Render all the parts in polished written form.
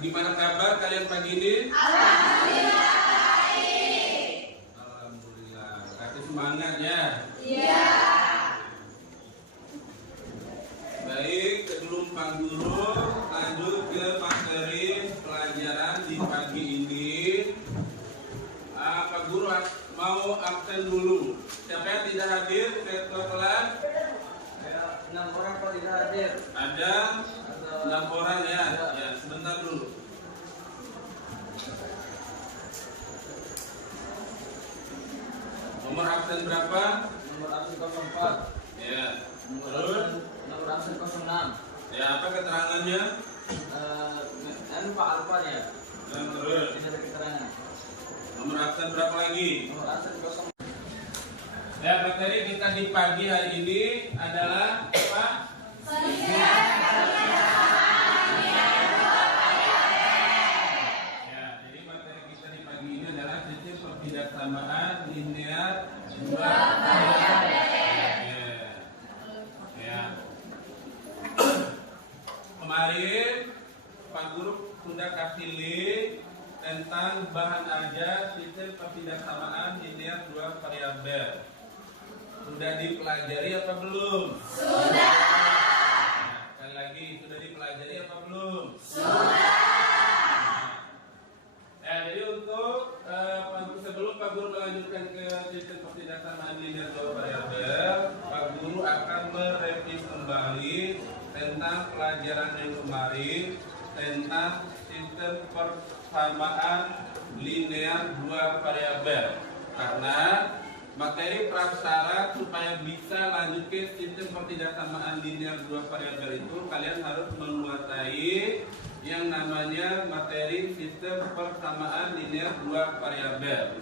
Gimana kabar kalian pagi ini? Alhamdulillah baik. Alhamdulillah. Kasih semangat ya. Iya. Baik, sebelum Pak Guru lanjut ke materi pelajaran di pagi ini. Pak Guru mau absen dulu. Siapa yang tidak hadir ke kelas? 6 orang kok tidak hadir. Ada 6 orang ya. Ya, sebentar dulu. Nomor absen berapa? Nomor absen 04. Ya. Nomor absen 06. Ya, apa keterangannya? Pak Alfa ya. Terus. Ini ada keterangan. Nomor absen berapa lagi? Nomor absen 0. Ya, materi kita di pagi hari ini adalah apa? Ya, jadi materi kita di pagi ini adalah sistem perpindahsamaan linear dua variabel. Ya. Kemarin Pak Guru sudah kasih link tentang bahan ajar sistem perpindahsamaan linear dua variabel. Sudah dipelajari apa belum? Sudah. Nah, sekali lagi, sudah dipelajari apa belum? Sudah. Ya, jadi untuk sebelum Pak Guru melanjutkan ke sistem perpindahsamaan linear dua variabel, Pak Guru akan mereview kembali tentang pelajaran yang kemarin tentang sistem persamaan linear dua variabel. Karena materi prasyarat supaya bisa lanjut ke sistem perpindahsamaan linear dua variabel itu kalian harus menguasai yang namanya materi sistem persamaan linear dua variabel.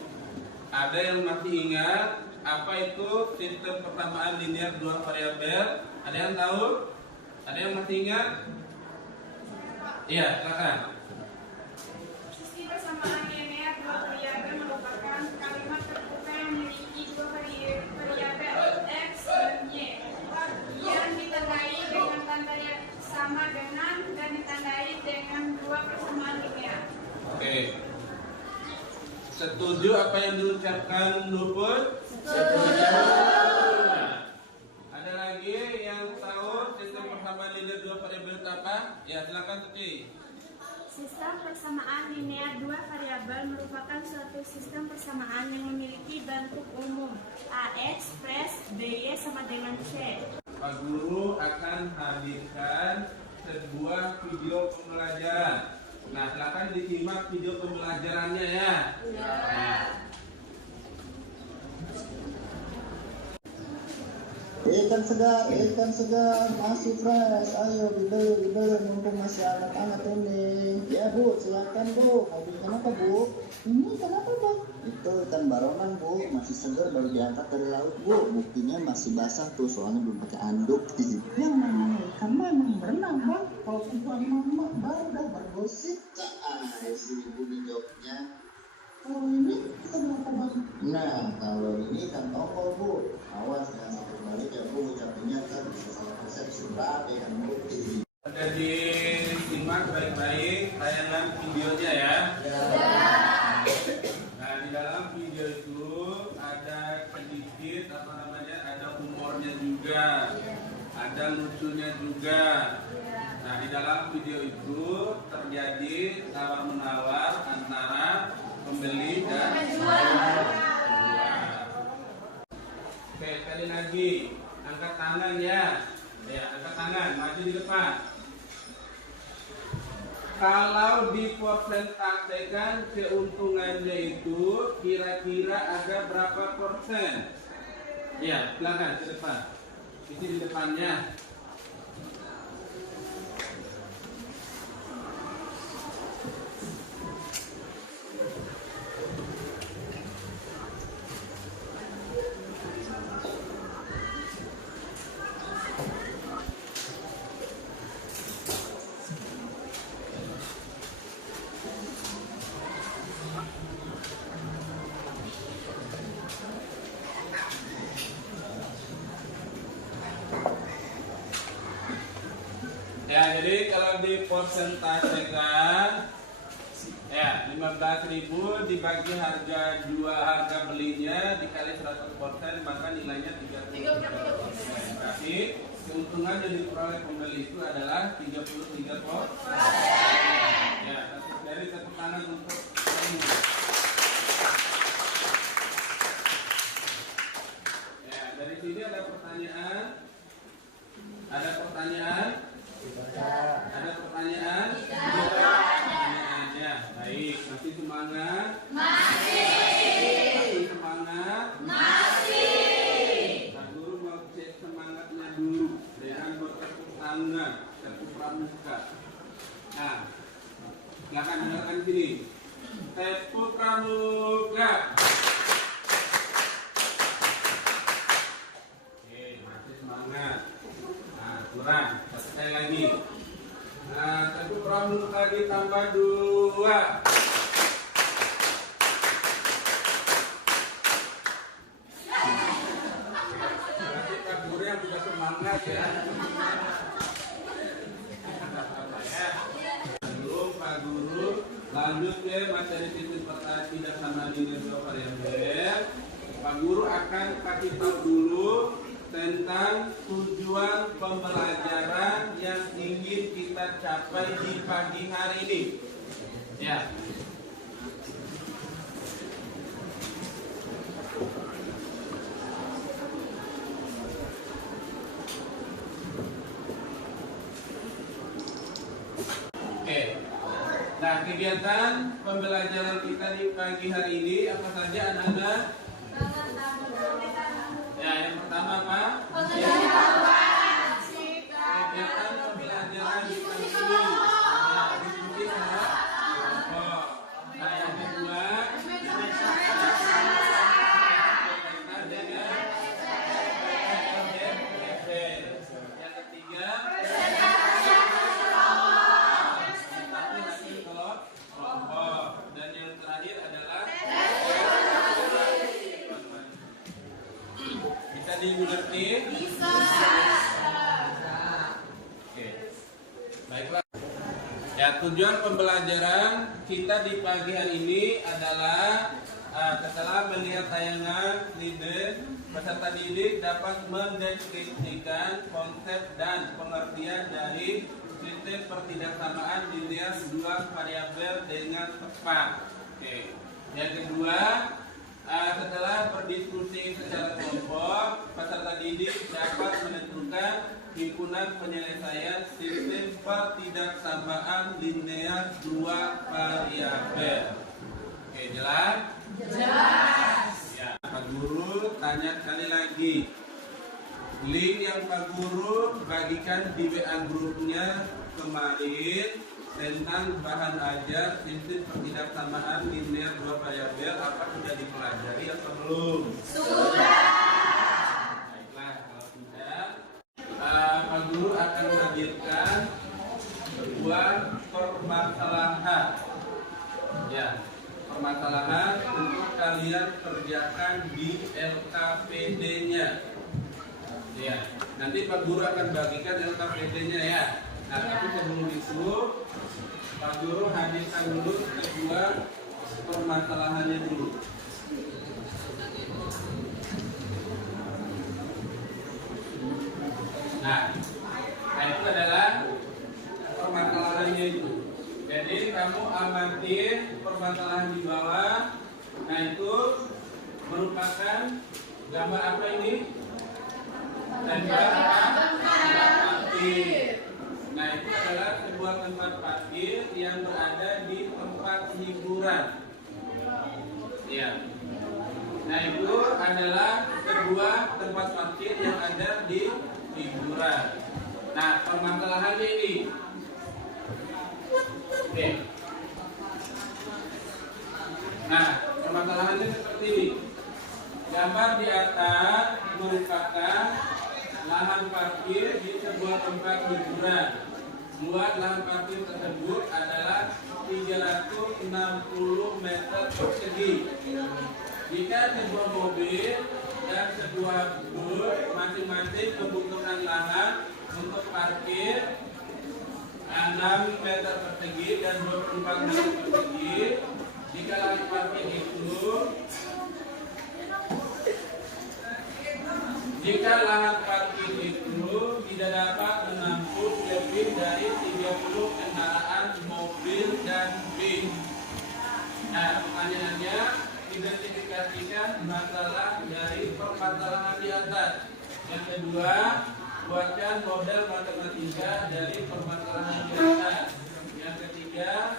Ada yang masih ingat apa itu sistem persamaan linear dua variabel? Ada yang tahu? Ada yang masih ingat? Iya, silakan. Sistem persamaan linear dua variabel merupakan kalimat terbuka yang memiliki dua variabel x dan y yang ditandai dengan tanda yang sama dengan dan ditandai dengan dua persamaan linear. Oke. Setuju apa yang diucapkan Luput? Setuju. Nah, ada lagi yang tahu sistem persamaan linear dua variabel itu apa? Ya, silakan Tuti. Sistem persamaan linear dua variabel merupakan suatu sistem persamaan yang memiliki bentuk umum AX plus BY sama dengan C. Pak Guru akan hadirkan sebuah video pembelajaran. Nah, silakan disimak video pembelajarannya ya. Nah. Ikan segar, masih fresh. Ayo dibeli mumpung masih hangat-hangat ini. Ya Bu, silakan Bu. Mau bikin apa Bu? Ini kenapa Bang? Itu ikan barongan Bu, masih segar baru diangkat dari laut Bu. Buktinya masih basah tuh, soalnya belum pakai anduk. Yang namanya ikan memang berenang Bang. Kalau perempuan mama baru dah bergosip. Si ibu di joknya. Kalau ini kita berapa Bang? Nah, kalau ini ikan tongkol Bu. Awas jangan sampai balik ya Bu, ucapinnya kan bisa salah persepsi berarti kan Bu. Ada disimak baik-baik tayangan videonya ya. Nah, di dalam video itu ada sedikit ada humornya juga, ada lucunya juga. Nah, di dalam video itu terjadi tawar-menawar antara pembeli dan penjual. Oke, sekali lagi, angkat tangan ya. Ya, angkat tangan, maju di depan. Kalau dipersentasekan keuntungannya itu kira-kira ada berapa persen? Ya, silakan ke depan. Isi di depannya. Ya, jadi kalau dipersentasekan Ya, 15.000 dibagi harga harga belinya dikali 100%, maka nilainya 33%. Tapi keuntungan yang diperoleh pembeli itu adalah 33%. Ya, dari tepuk tangan untuk kamu. Ya, dari sini ada pertanyaan. Ada pertanyaan? Ada pertanyaan? Pertanyaannya, baik. Masih semangat? Masih semangat? Pak Guru mau cek semangatnya dulu dengan bertepuk tangan, tepuk pramuka. Nah, silakan dengarkan di sini. Tepuk pramuka. Oke, masih semangat. Nah, kurang. Sekali lagi. Nah, tepuk pramuka ditambah 2. Berarti Pak Guru yang sudah semangat ya. Belum Pak Guru, lanjut ke materi sistem tidak sama linear dua variabel. Pak Guru akan kasih tahu dulu tentang tujuan pembelajaran yang ingin kita capai di pagi hari ini. Ya. Oke. Nah, kegiatan pembelajaran kita di pagi hari ini apa saja anak-anak? Ya, yang pertama apa? Kegiatan pembelajaran di pagi ini. Ya, diskusi sama kelompok. Nah, yang kedua, yang ketiga, kelompok. Dan yang terakhir adalah bisa dimengerti? Bisa. Oke. Baiklah. Ya, tujuan pembelajaran kita di pagi hari ini adalah setelah melihat tayangan slide, peserta didik dapat mendeskripsikan konsep dan pengertian dari sistem pertidaksamaan linear dua variabel dengan tepat. Oke. Yang kedua, setelah berdiskusi secara kelompok, peserta didik dapat menentukan himpunan penyelesaian sistem pertidaksamaan linear dua variabel. Oke, jelas? Jelas. Ya, Pak Guru tanya sekali lagi. Link yang Pak Guru bagikan di WA grupnya kemarin tentang bahan ajar sistem pertidaksamaan linear dua variabel, apa sudah dipelajari atau belum? Sudah. Baiklah, kalau tidak, Pak Guru akan menghadirkan sebuah permasalahan. Ya, permasalahan untuk kalian kerjakan di LKPD-nya. Ya, nanti Pak Guru akan bagikan LKPD-nya ya. Nah, tapi sebelum itu, Pak Guru hadirkan dulu kedua permasalahannya dulu. Nah, itu adalah permasalahannya itu. Jadi kamu amatin permasalahan di bawah. Nah, itu merupakan gambar apa ini? Gambar parkir. Nah, itu adalah sebuah tempat parkir yang berada di tempat hiburan. Ya. Nah, itu adalah sebuah tempat parkir yang ada di hiburan. Nah, permasalahannya ini. Oke. Nah, permasalahannya seperti ini. Gambar di atas merupakan lahan parkir di sebuah tempat hiburan. Luas lahan parkir tersebut adalah 360 meter persegi. Jika sebuah mobil dan sebuah bus masing-masing membutuhkan lahan untuk parkir 6 meter persegi dan 24 meter persegi. Jika lahan parkir itu tidak dapat menampung lebih dari 30 kendaraan mobil dan bis. Nah, pertanyaannya, identifikasikan masalah dari permasalahan di atas. Yang kedua, buatkan model matematika dari permasalahan di atas. Yang ketiga,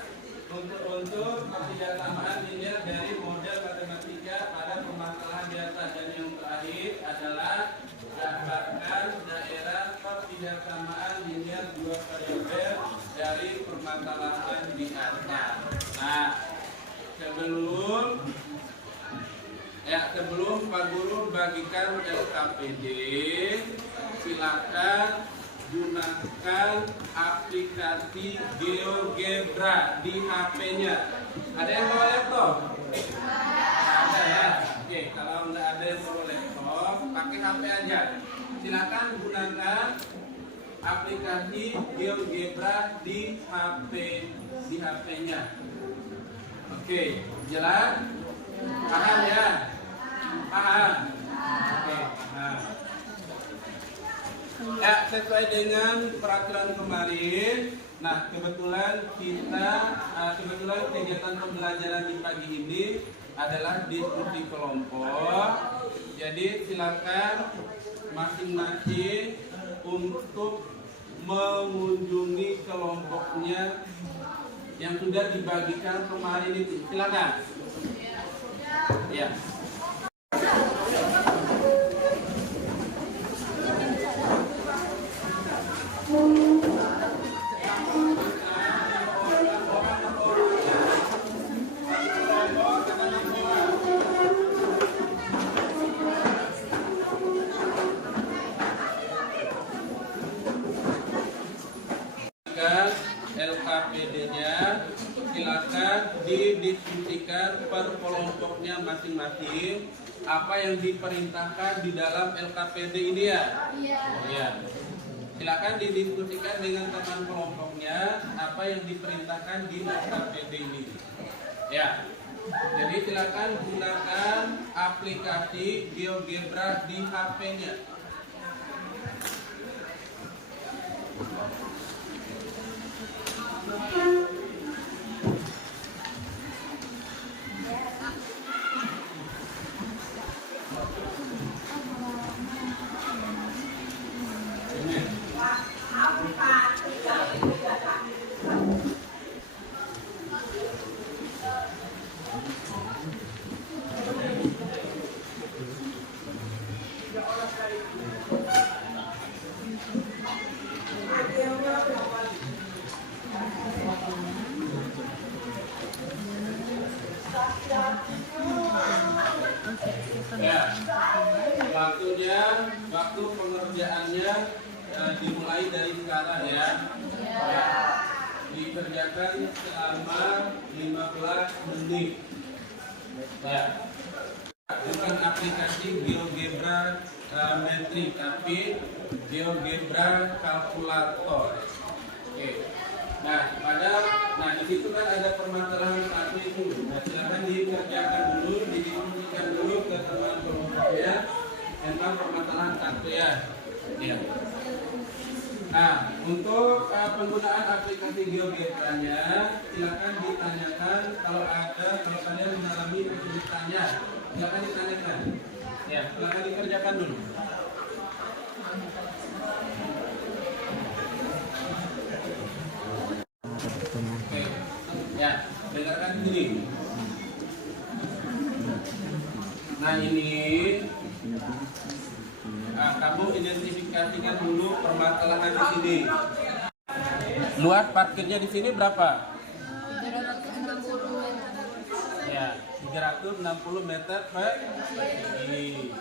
untuk ketidaksamaan linear dari model matematika pada permasalahan di atas. Dan yang terakhir adalah gambarkan daerah ketidaksamaan linear dua variabel dari permasalahan di atas. Nah, sebelum Pak Guru bagikan LKPD, silakan gunakan aplikasi GeoGebra di HP-nya. Ada yang bawa laptop? Ada ya. Oke, kalau nggak ada yang bawa laptop, pakai HP aja. Silakan gunakan aplikasi GeoGebra di HP-nya. Oke, jelas? Paham ya? Paham? Oke, nah. Ya, sesuai dengan peraturan kemarin. Nah, kebetulan kegiatan pembelajaran di pagi ini adalah diskusi kelompok. Jadi silakan masing-masing untuk mengunjungi kelompoknya yang sudah dibagikan kemarin itu. Silakan. Ya. LKPD-nya silakan didiskusikan per kelompoknya masing-masing apa yang diperintahkan di dalam LKPD ini ya. Iya. Silakan didiskusikan dengan teman kelompoknya apa yang diperintahkan di LKPD ini. Ya. Jadi silakan gunakan aplikasi GeoGebra di HP-nya. Ya, waktu pengerjaannya dimulai dari sekarang ya. Dikerjakan selama 15 menit. Ya. Bukan aplikasi GeoGebra metrik, tapi GeoGebra kalkulator. Oke. Nah, di situ kan ada permasalahan satu itu. Nah, silakan dikerjakan dulu, didiskusikan dulu ke teman kelompoknya tentang permasalahan satu ya. Ya. Nah, untuk penggunaan aplikasi GeoGebra-nya, silakan ditanyakan kalau kalian mengalami kesulitannya, silakan ditanyakan. Ya, silakan dikerjakan dulu. Oke, ya, dengarkan sini. Nah ini, kamu identifikasikan dulu permasalahan di sini. Luas parkirnya di sini berapa? 360 meter. Ya, 360 meter persegi.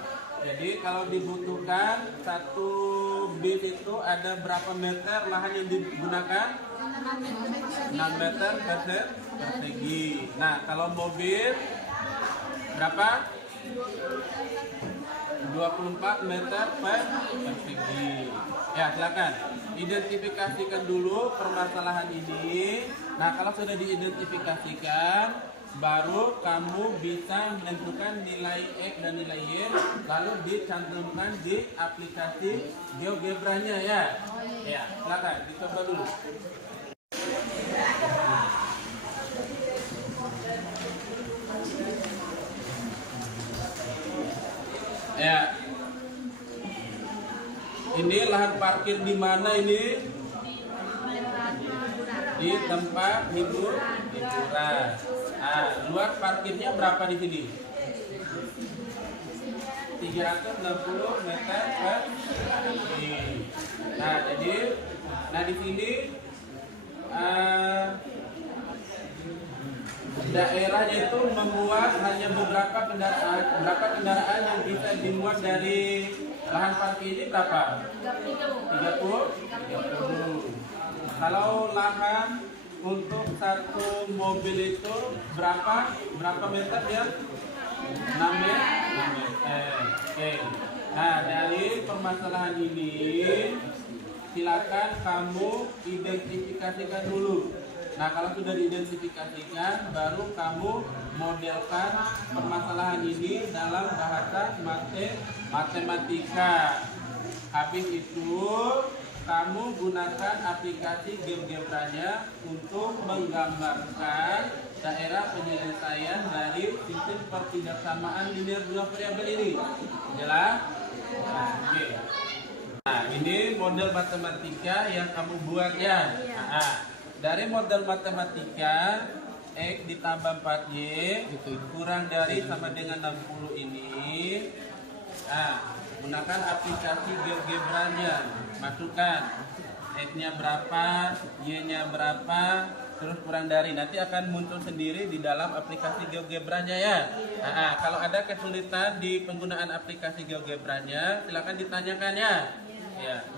Jadi kalau dibutuhkan satu bis itu ada berapa meter lahan yang digunakan? 6 meter persegi. Nah, kalau mobil berapa? 2 24 meter persegi. Ya, silakan. Identifikasikan dulu permasalahan ini. Nah, kalau sudah diidentifikasikan, baru kamu bisa menentukan nilai X dan nilai Y, lalu dicantumkan di aplikasi GeoGebra-nya ya. Ya, silakan dicoba dulu. Ya. Ini lahan parkir di mana ini? Di tempat hiburan. Nah, luas parkirnya berapa di sini? 360 meter persegi. Nah, jadi di sini daerahnya itu memuat hanya beberapa kendaraan yang bisa dimuat dari lahan parkir ini berapa? 30. Kalau lahan untuk satu mobil itu berapa meter ya? 6 meter. Oke. Nah, dari permasalahan ini silakan kamu identifikasikan dulu. Nah, kalau sudah diidentifikasikan, baru kamu modelkan permasalahan ini dalam bahasa matematika. Habis itu, kamu gunakan aplikasi GeoGebra-nya untuk menggambarkan daerah penyelesaian dari sistem pertindaksamaan linear dua variabel ini. Jelas? Nah, oke. Nah, ini model matematika yang kamu buat ya. Nah, dari model matematika X ditambah 4Y itu kurang dari sama dengan 60 ini. Nah, gunakan aplikasi GeoGebra-nya. Masukkan X-nya berapa, Y-nya berapa, terus kurang dari. Nanti akan muncul sendiri di dalam aplikasi GeoGebra-nya ya. Nah, kalau ada kesulitan di penggunaan aplikasi GeoGebra-nya, silakan ditanyakan ya. Ya.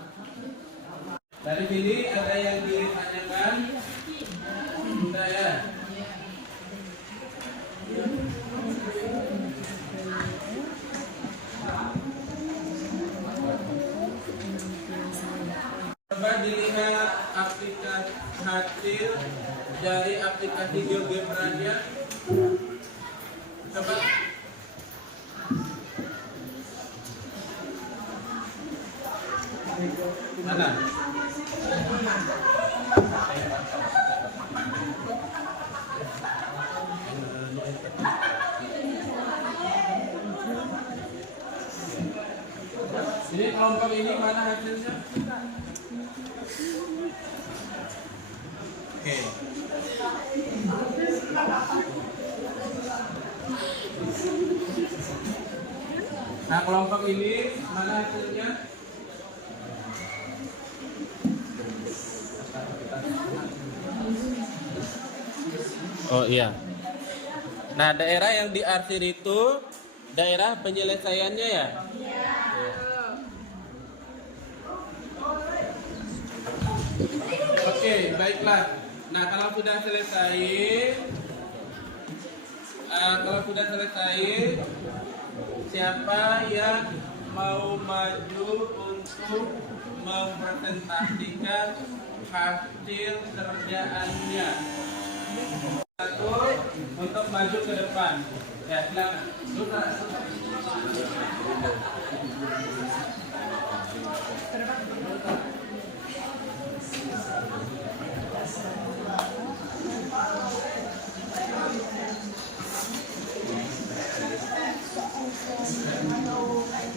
Dari sini ada yang ditanyakan? Sudah ya. Coba dilihat aplikasi hasil dari aplikasi GeoGebra-nya. Coba. Mana? Ini kelompok ini mana hasilnya? Oke. Nah, kelompok ini mana hasilnya? Oh iya. Nah, daerah yang diarsir itu daerah penyelesaiannya ya? Oke, baiklah. Nah, kalau sudah selesai, siapa yang mau maju untuk mempresentasikan hasil kerjaannya? Satu untuk maju ke depan. Ya, silakan.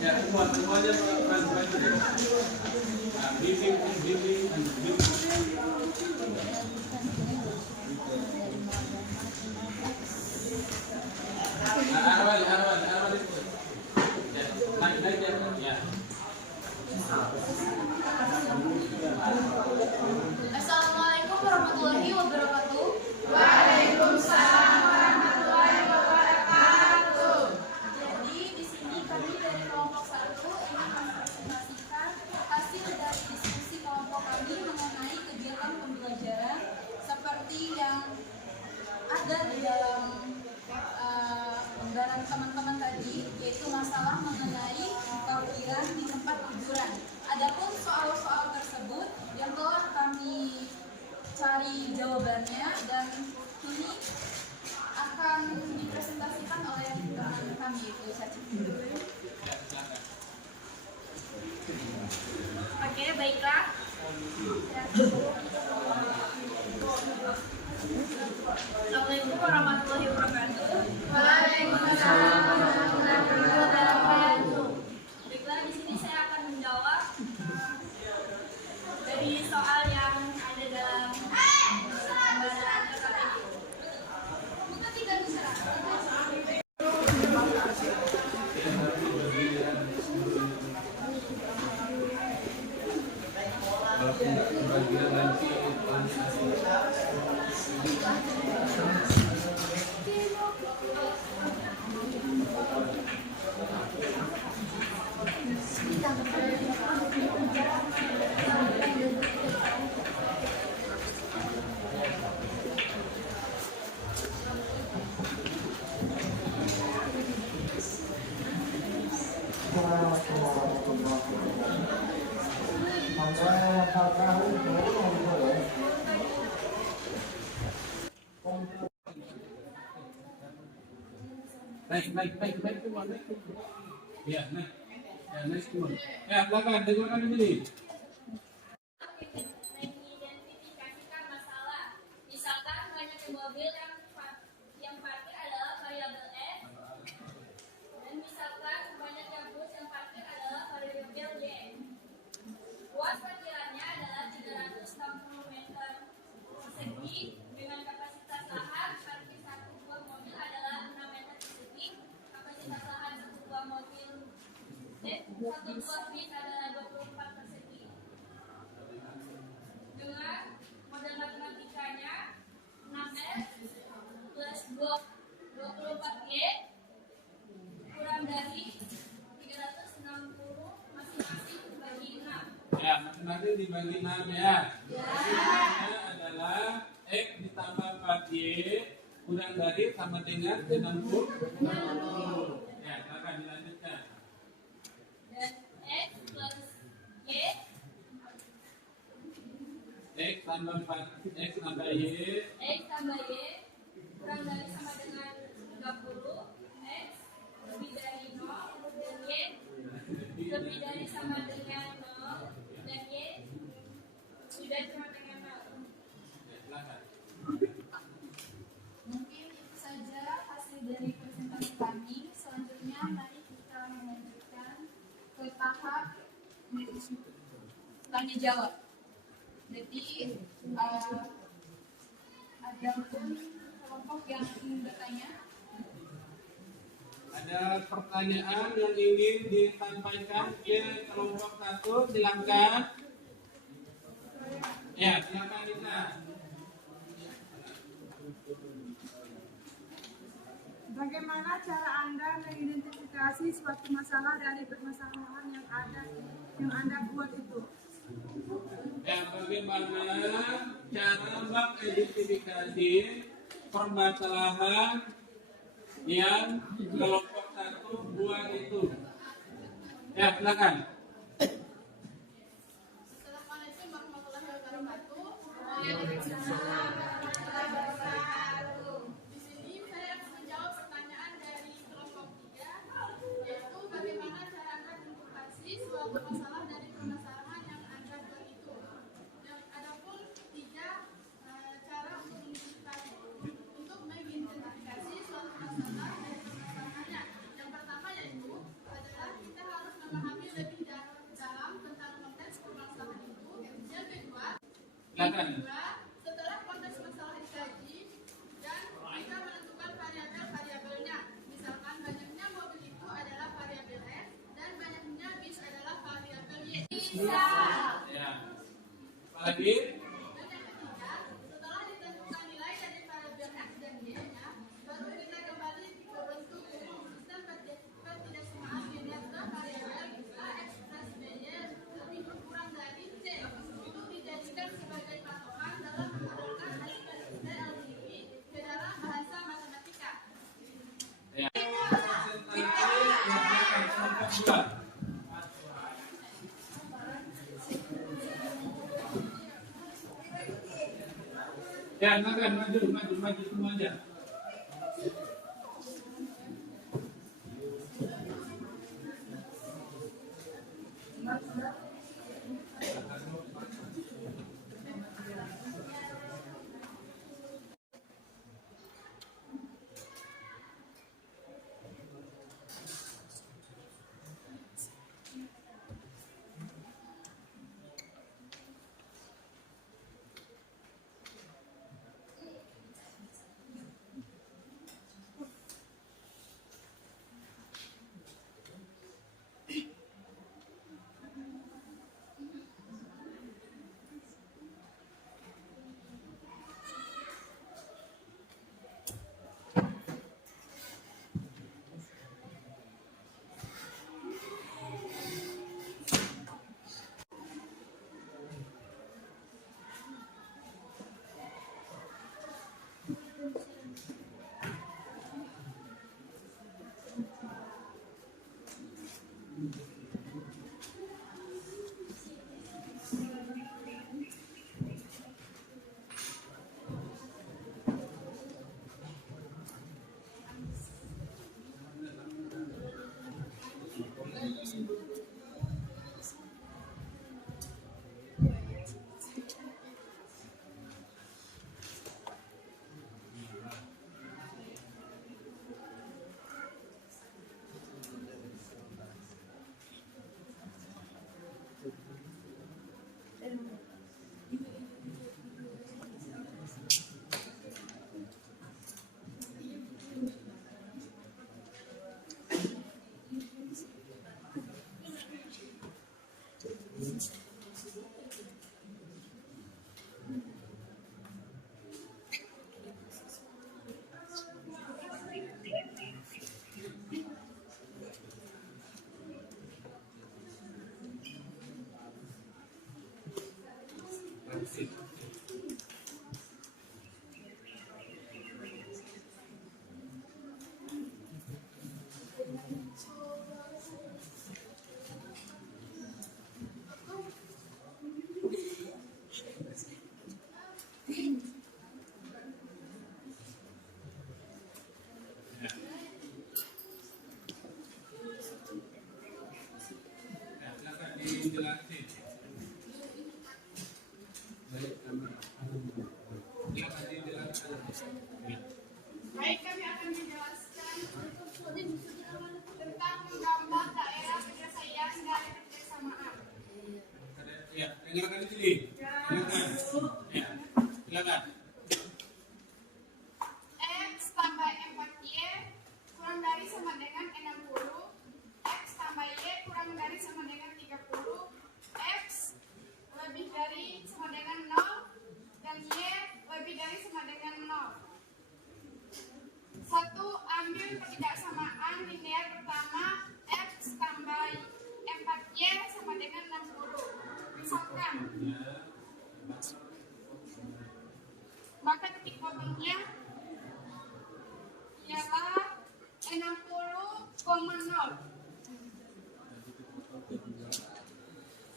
Ya, semuanya maju. Nah, bimbing. Arwah itu. Ya, naik ya. Assalamualaikum warahmatullahi wabarakatuh. Waalaikumsalam warahmatullahi wabarakatuh. Jadi di sini kami dari kelompok 1 ingin mempresentasikan hasil dari diskusi kelompok kami mengenai kegiatan pembelajaran seperti yang ada di dalam gambaran teman-teman Naik semua, naik. Ya, naik. Ya, naik semua. Ya, silakan, dengarkan di sini. Mengidentifikasikan masalah. Misalkan banyak mobil yang parkir adalah variabel F, dan misalkan banyak bus yang parkir adalah variabel Y. Luas parkirannya adalah 360 meter persegi dengan kapasitas lahan parkir satu buah mobil adalah 6 meter persegi, kapasitas lahan satu buah bis adalah 24 persegi. Dengan model matematikanya 6F plus 24Y kurang dari 360 masing-masing bagi 6. Ya, masing-masing dibagi 6 ya. Hasilnya adalah X ditambah 4Y kurang dari sama dengan 60. Ya, silakan dilanjutkan. Dan X plus Y X tambah 4, X tambah Y kurang dari sama dengan 30. X lebih dari 0 dan Y lebih dari sama dengan 0 dan Y sudah sama dengan 0. Ya, silakan. Mungkin itu saja hasil dari presentasi kami. Selanjutnya mari kita melanjutkan ke tahap tanya jawab. Jadi ada pun kelompok yang ingin bertanya. Ada pertanyaan yang ingin disampaikan ke kelompok 1, silakan. Ya, silakan Nisa. Bagaimana cara Anda mengidentifikasi suatu masalah dari permasalahan yang Anda buat itu? Ya, bagaimana cara mengidentifikasi permasalahan yang kelompok 1 buat itu? Ya, silakan. Assalamualaikum warahmatullahi wabarakatuh. Di sini saya akan menjawab pertanyaan dari kelompok 3, yaitu bagaimana cara Anda mengidentifikasi suatu masalah dari permasalahan yang Anda buat itu. Dan ada pun 3 cara untuk mengidentifikasi suatu masalah dari permasalahannya. Yang pertama yaitu adalah kita harus memahami lebih dalam tentang konteks permasalahan itu. Yang kedua, Silakan. setelah konteks masalah dikaji dan kita menentukan variabel-variabelnya. Misalkan banyaknya mobil itu adalah variabel X dan banyaknya bis adalah variabel Y. Ya. Apalagi? Dan yang ketiga, setelah ditentukan nilai dari variabel X dan Y-nya, baru kita kembali ke bentuk umum sistem pertidaksamaan linear ke variabel A X plus BY lebih kurang dari C. Itu dijadikan sebagai patokan dalam menerapkan LDP ke dalam bahasa matematika. Ya. Presentasi yang kelompok 2. Ya, silakan maju semuanya.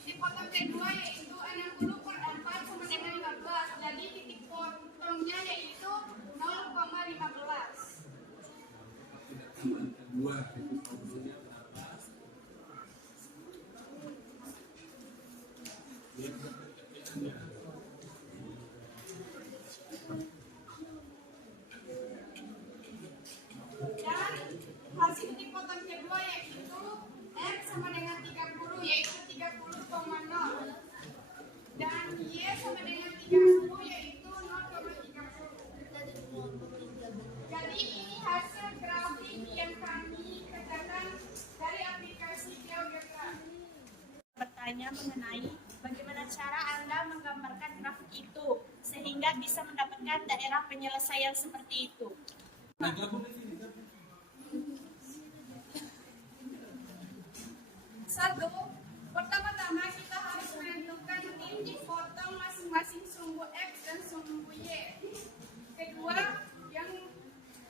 Dipotong kedua yaitu 60/4 sama dengan 15. Jadi titik potongnya yaitu 0,15. Kedua. Dan hasil titik potong kedua yaitu X sama dengan 30 yaitu 30,0. Dan Y sama dengan 30 yaitu 0,30. Jadi ini hasil grafik yang kami kerjakan dari aplikasi GeoGebra. Bertanya mengenai bagaimana cara Anda menggambarkan grafik itu sehingga bisa mendapatkan daerah penyelesaian seperti itu. Nah, gabung di sini. Satu, pertama-tama kita harus menentukan titik potong masing-masing sumbu X dan sumbu Y. Kedua, yang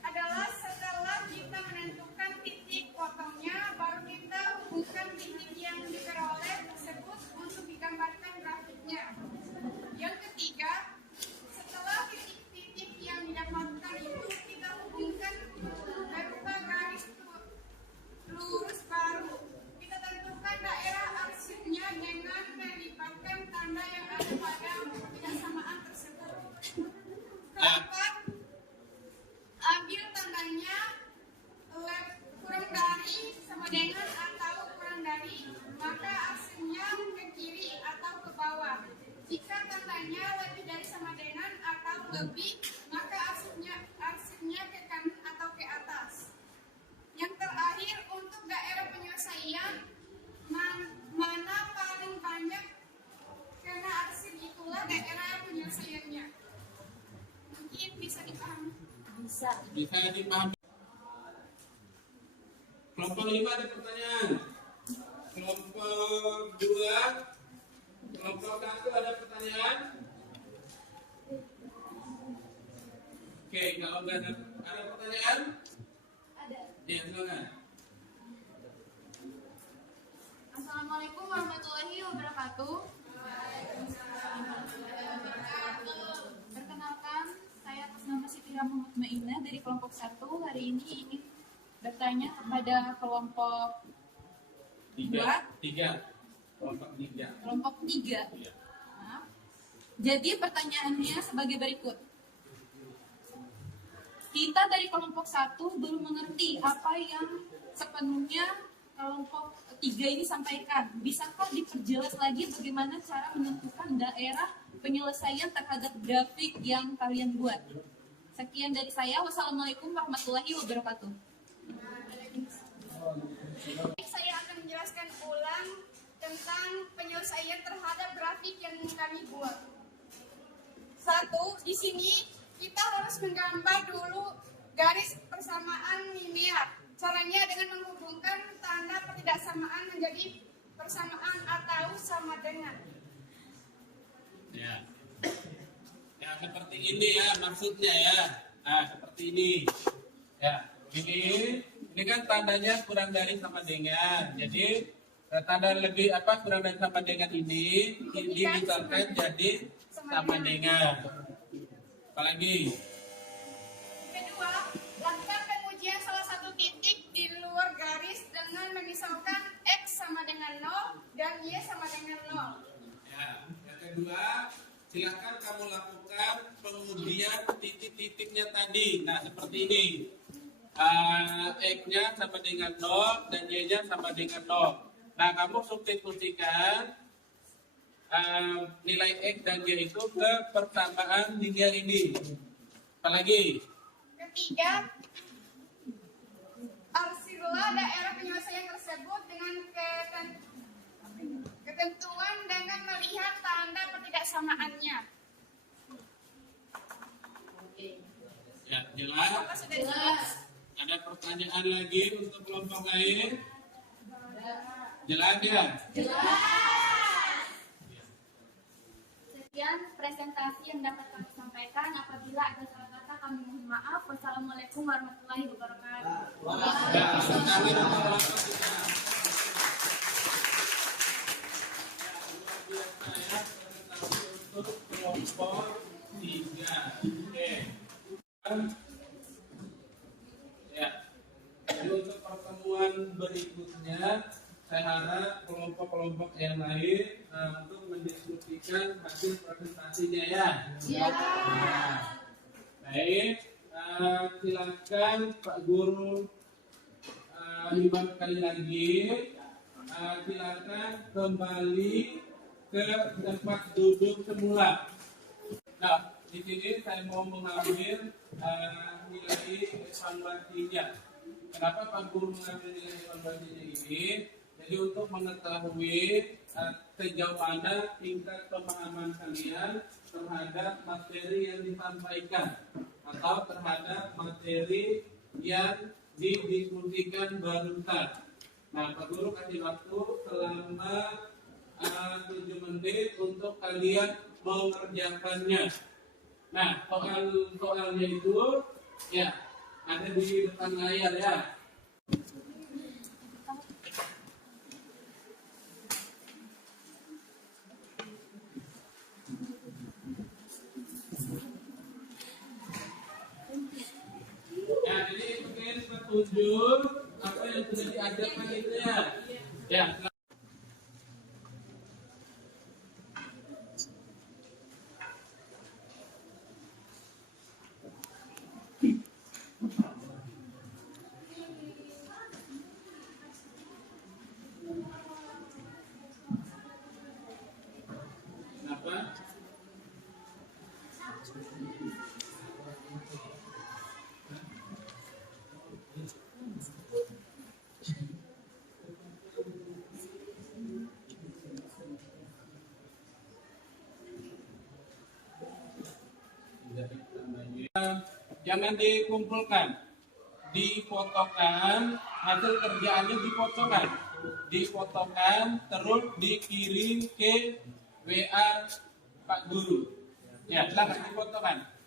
adalah setelah kita menentukan titik potongnya, baru kita hubungkan titik yang diperoleh tersebut untuk digambarkan grafiknya. Yang ketiga, setelah titik-titik yang didapatkan itu kita hubungkan berupa garis lurus baru. Kita tentukan daerah arsipnya dengan melipatkan tanda yang ada pada ketidaksamaan tersebut. Keempat, ambil tandanya kurang dari sama dengan atau kurang dari, maka arsipnya ke kiri atau ke bawah. Jika tandanya lebih dari sama dengan atau lebih, maka arsipnya ke kanan atau ke atas. Yang terakhir, untuk daerah penyelesaian mana paling banyak karena arsip itulah daerah penyelesaiannya. Mungkin bisa dipahami. Bisa. Bisa dipahami. Kelompok 5 ada pertanyaan. Kelompok 2, kelompok 1 ada pertanyaan. Oke, kalau nggak ada pertanyaan? Ada. Ya, silakan. Assalamualaikum warahmatullahi wabarakatuh. Perkenalkan, saya atas nama Siti Rahma Mutmainah dari kelompok 1. Hari ini ingin bertanya kepada kelompok 3. Kelompok 3. kelompok 3. Iya. Maaf. Jadi pertanyaannya sebagai berikut. Kita dari kelompok 1 belum mengerti apa yang sepenuhnya kelompok 3 ini sampaikan. Bisakah diperjelas lagi bagaimana cara menentukan daerah penyelesaian terhadap grafik yang kalian buat? Sekian dari saya. Wassalamualaikum warahmatullahi wabarakatuh. Saya akan menjelaskan ulang tentang penyelesaian terhadap grafik yang kami buat. Satu, di sini kita harus menggambar dulu garis persamaan linear. Caranya dengan menghubungkan tanda ketidaksamaan menjadi persamaan atau sama dengan. Ya. Ya, seperti ini ya maksudnya ya. Nah, seperti ini. Ya, ini kan tandanya kurang dari sama dengan. Jadi tanda lebih kurang dari sama dengan ini dibesarkan jadi sama dengan. Apalagi? Kedua, lakukan pengujian salah satu titik di luar garis dengan memisalkan X sama dengan 0 dan Y sama dengan 0. Ya, yang kedua, silakan kamu lakukan pengujian titik-titiknya tadi. Nah, seperti ini. X-nya sama dengan 0 dan Y-nya sama dengan 0. Nah, kamu substitusikan nilai X dan Y itu ke persamaan linear ini. Apalagi? Ketiga, arsiplah daerah penyelesaian tersebut dengan ketentuan dengan melihat tanda ketidaksamaannya. Ya, jelas. Apakah sudah jelas? Ada pertanyaan lagi untuk kelompok lain? Jelas ya? Sekian presentasi yang dapat kami sampaikan. Apabila ada salah kata kami mohon maaf. Wassalamualaikum warahmatullahi wabarakatuh. Ya, kami untuk kelompok 3. Oke. Ya. Jadi untuk pertemuan berikutnya, saya harap kelompok-kelompok yang lain untuk mendiskusikan hasil presentasinya ya. Nah, baik, silakan Pak Guru himbau sekali lagi, silakan kembali ke tempat duduk semula. Nah, di sini saya mau mengambil nilai evaluasinya. Kenapa Pak Guru mengambil nilai evaluasinya ini? Jadi untuk mengetahui sejauh mana tingkat pemahaman kalian terhadap materi yang disampaikan atau terhadap materi yang didiskusikan barusan. Nah, Pak Guru kasih waktu selama 7 menit untuk kalian mengerjakannya. Nah, soalnya itu ya ada di depan layar ya. Ya, jadi mungkin petunjuk apa yang sudah diajarkan itu ya. Ya. Kenapa? Jangan dikumpulkan, difotokan, hasil kerjaannya difotokan, terus dikirim ke WA Pak Guru. Ya, silakan difotokan.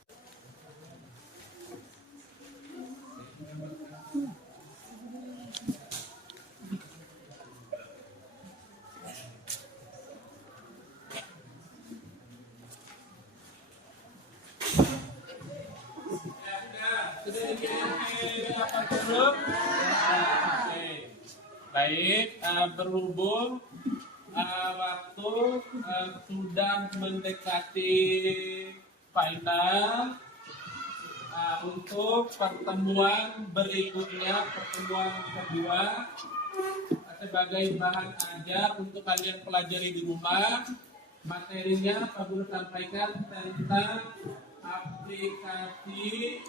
Sudah dikirim ke WA Pak Guru? Oke. Baik, berhubung waktu sudah mendekati final, untuk pertemuan berikutnya, pertemuan kedua, sebagai bahan ajar untuk kalian pelajari di rumah, materinya Pak Guru sampaikan tentang aplikasi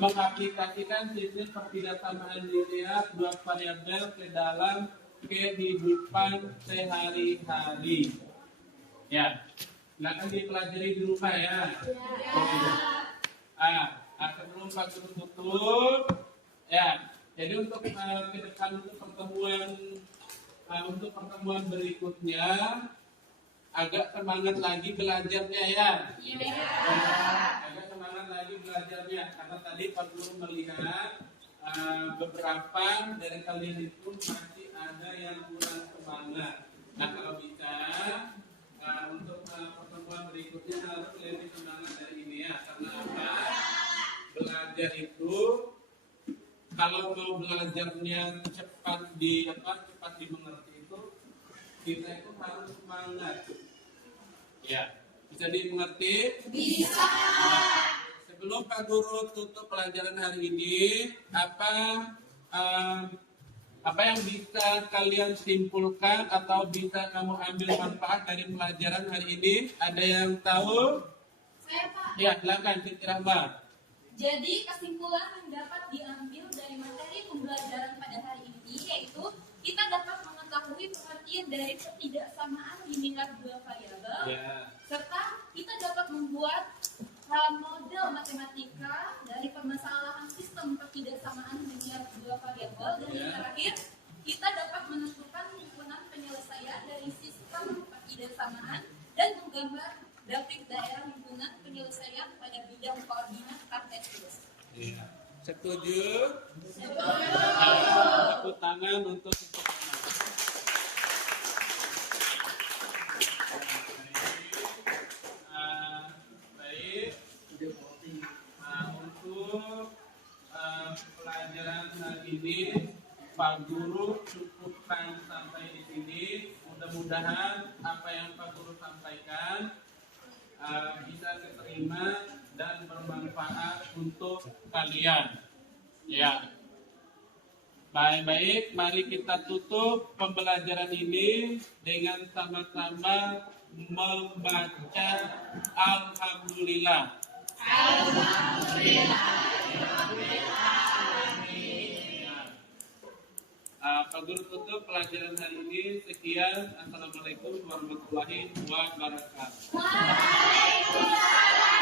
mengaplikasikan sistem pertidaksamaan linear dua variabel ke dalam kehidupan sehari-hari. Ya, silakan dipelajari di rumah ya. Sebelum Pak Guru tutup, ya. Jadi untuk ke depan untuk pertemuan berikutnya agak semangat lagi belajarnya ya. Agak semangat lagi belajarnya karena tadi Pak Guru melihat beberapa dari kalian itu masih ada yang kurang semangat. Nah, kalau bisa untuk pertemuan berikutnya harus lebih semangat dari ini ya. Karena apa? Belajar itu kalau mau belajarnya cepat dimengerti itu kita itu harus semangat. Ya, bisa dimengerti? Bisa. Sebelum Pak Guru tutup pelajaran hari ini, apa yang bisa kalian simpulkan atau bisa kamu ambil manfaat dari pelajaran hari ini? Ada yang tahu? Saya, Pak. Ya, silakan Siti Rahma. Jadi kesimpulan yang dapat diambil dari materi pembelajaran pada hari ini yaitu kita dapat mengetahui pengertian dari ketidaksamaan linear dua variabel, serta kita dapat membuat model matematika dari permasalahan sistem ketidaksamaan linear dua variabel, dan yang terakhir kita dapat menentukan himpunan penyelesaian dari sistem ketidaksamaan dan menggambar grafik daerah himpunan penyelesaian pada bidang koordinat. Setuju? Tepuk tangan untuk baik. Untuk pelajaran hari ini Pak Guru cukupkan sampai di sini. Mudah-mudahan apa yang Pak Guru sampaikan bisa diterima dan bermanfaat untuk kalian. Ya. Baik-baik, mari kita tutup pembelajaran ini dengan sama-sama membaca Alhamdulillah. Pak Guru tutup pelajaran hari ini. Sekian. Assalamualaikum warahmatullahi wabarakatuh. Waalaikumsalam.